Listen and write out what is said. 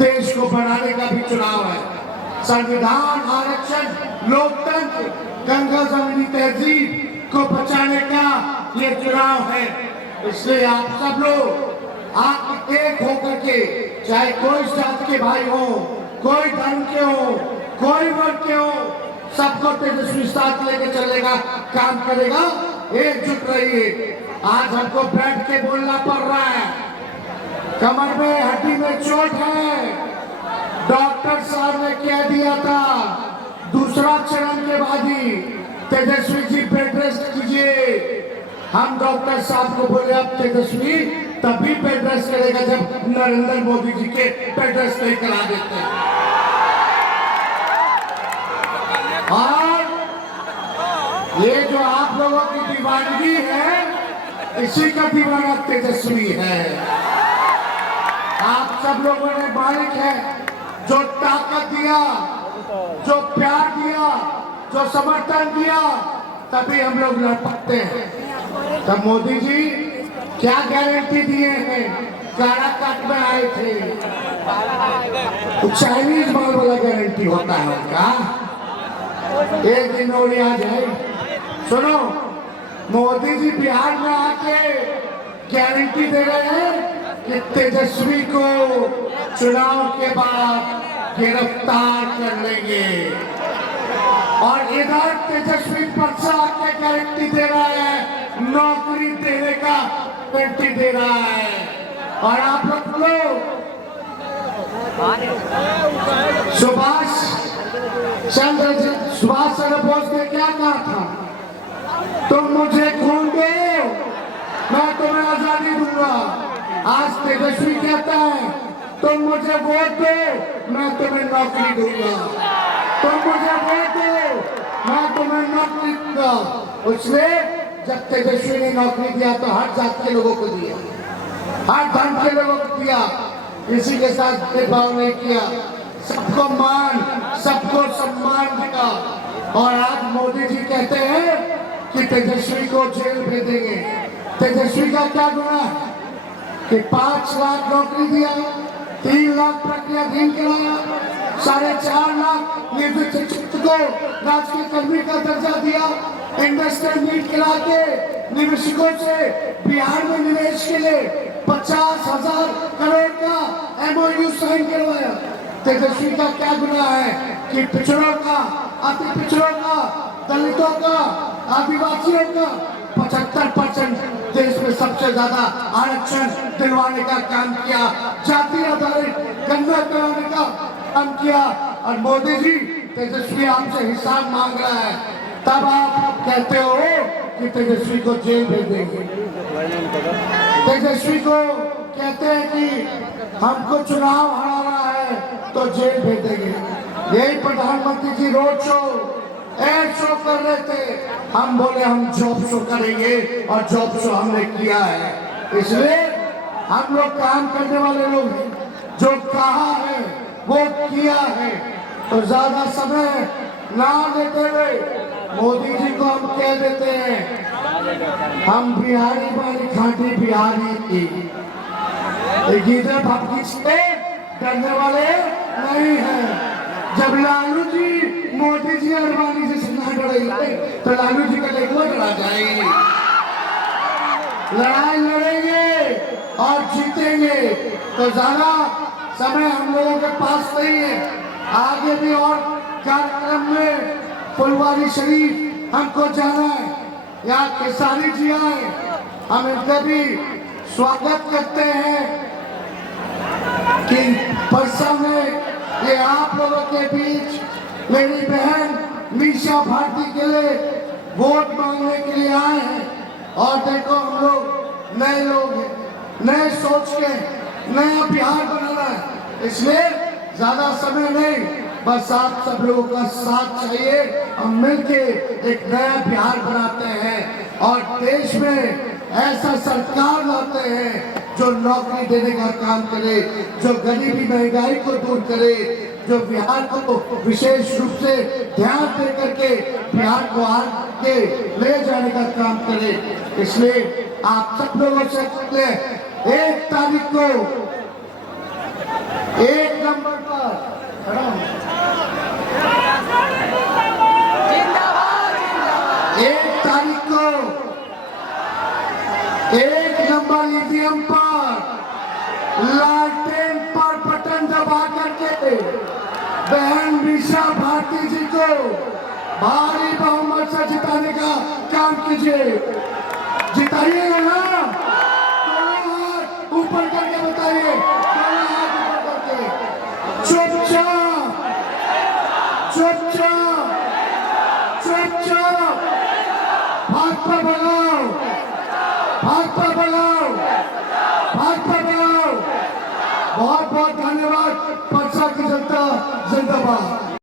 देश को बढ़ाने का भी चुनाव है। संविधान, आरक्षण, लोकतंत्र, गंगा जमीनी तहजीब को बचाने का ये चुनाव है। इसलिए आप सब लोग आप एक होकर के, चाहे कोई जाति के भाई हो, कोई धर्म के हो, कोई वर्ग के हो, सबको तेजस्वी साथ लेके चलने का काम करेगा। एकजुट रहिए। आज हमको बैठ के बोलना पड़ रहा है, कमर में हड्डी में चोट है। डॉक्टर साहब ने कह दिया था दूसरा चरण के बाद ही तेजस्वी जी बेड रेस्ट कीजिए। हम डॉक्टर साहब को बोले अब तेजस्वी तभी बेड रेस्ट करेगा जब नरेंद्र मोदी जी के बेड रेस्ट नहीं करा देते। और ये जो आप लोगों की दीवानगी है, इसी का दीवाना तेजस्वी है। आप सब लोगों ने मालिक है, जो ताकत दिया, जो प्यार दिया, जो समर्थन दिया, तभी हम लोग लड़ पाते हैं। तब मोदी जी क्या गारंटी दिए हैं? काराकाट में आए थे, तो चाइनीज माल वाला गारंटी होता है उनका। एक दिन और आ जाए। सुनो, मोदी जी बिहार में आके गारंटी दे रहे हैं कि तेजस्वी को चुनाव के बाद गिरफ्तार कर लेंगे, और इधर तेजस्वी परसा आके गारंटी दे रहा है, नौकरी देने का गारंटी दे रहा है। और आप लोग सुभाष चंद्र बोस ने क्या कहा था? तुम मुझे खून दो, मैं तुम्हें आजादी दूंगा। आज तेजस्वी कहता है तुम मुझे वोट दो, मैं तुम्हें नौकरी दूंगा। तुम मुझे वोट दो, मैं तुम्हें नौकरी दूंगा। उसने जब तेजस्वी ने नौकरी दिया तो हर जात के लोगों को दिया, हर धर्म के लोगों को दिया, किसी के साथ भेदभाव नहीं किया, सबको मान, सबको सम्मान दिया। और आज मोदी जी कहते हैं कि तेजस्वी को जेल भेजेंगे। तेजस्वी का क्या गुनाह है कि 5 लाख नौकरी दिया, 3 लाख प्रक्रियाधीन कराया, 4.5 लाख निवृत्त शिक्षक को राजकीय कर्मी का दर्जा दिया, इंडस्ट्रियल मीट करा के निवेशकों से बिहार में निवेश के लिए 50,000 करोड़ का MOU साइन करवाया। तेजस्वी का क्या गुनाह है कि पिछड़ों का, अति पिछड़ों का, दलितों का, आदिवासियों का 75% देश में सबसे ज्यादा आरक्षण दिलवाने का काम किया, जाति आधारित गणना कराने का काम किया। और मोदी जी तेजस्वी आपसे हिसाब मांग रहा है, तब आप कहते हो कि तेजस्वी को जेल भेज देंगे। तेजस्वी को कहते हैं कि हमको चुनाव हराना है तो जेल भेज देंगे। यही प्रधानमंत्री जी रोड शो, एयर शो कर रहे थे। हम बोले हम जॉब शो करेंगे, और जॉब शो हमने किया है। इसलिए हम लोग काम करने वाले लोग हैं, जो कहा है वो किया है। तो ज्यादा समय ना देते हुए मोदी जी को हम कह देते हैं हम बिहारी वाली खाटी बिहारी थी, गीदड़ भपकी से डरने वाले नहीं है। जब लालू जी मोदी जी अरबानी जी से ना डरेंगे तो लालू जी का लेकर डरा जाएंगे। लड़ाई लड़ेंगे और जीतेंगे। तो ज्यादा समय हम लोगों के पास नहीं है। आगे भी और कार्यक्रम में फुलवारी शरीफ हमको जाना है, यहाँ केसारी जी आए, हम इनका भी स्वागत करते हैं कि परसा में ये आप लोगों के बीच मेरी बहन मीशा भारती के लिए वोट मांगने के लिए आए हैं। और देखो हम लोग नए लोग हैं, नए सोच के नया बिहार बनाना है। इसलिए ज्यादा समय नहीं, बस आप सब लोगों का साथ चाहिए। हम मिलके एक नया बिहार बनाते हैं और देश में ऐसा सरकार लाते हैं जो नौकरी देने का काम करे, जो गरीबी महंगाई को दूर करे, जो बिहार को विशेष रूप से ध्यान दे करके बिहार को आगे ले जाने का काम करे। इसलिए आप सब लोगों से 1 तारीख को 1 नंबर लालटेन पर बटन दबा करके बहन मीशा भारती जी को भारी बहुमत से जिताने का काम कीजिए। जिताइएगा ना? दोनों हाथ ऊपर करके बताइए, दोनों हाथ ऊपर करके। चुपचाप चुपचाप चुपचाप भाजपा भगाओ, भाजपा भगाओ।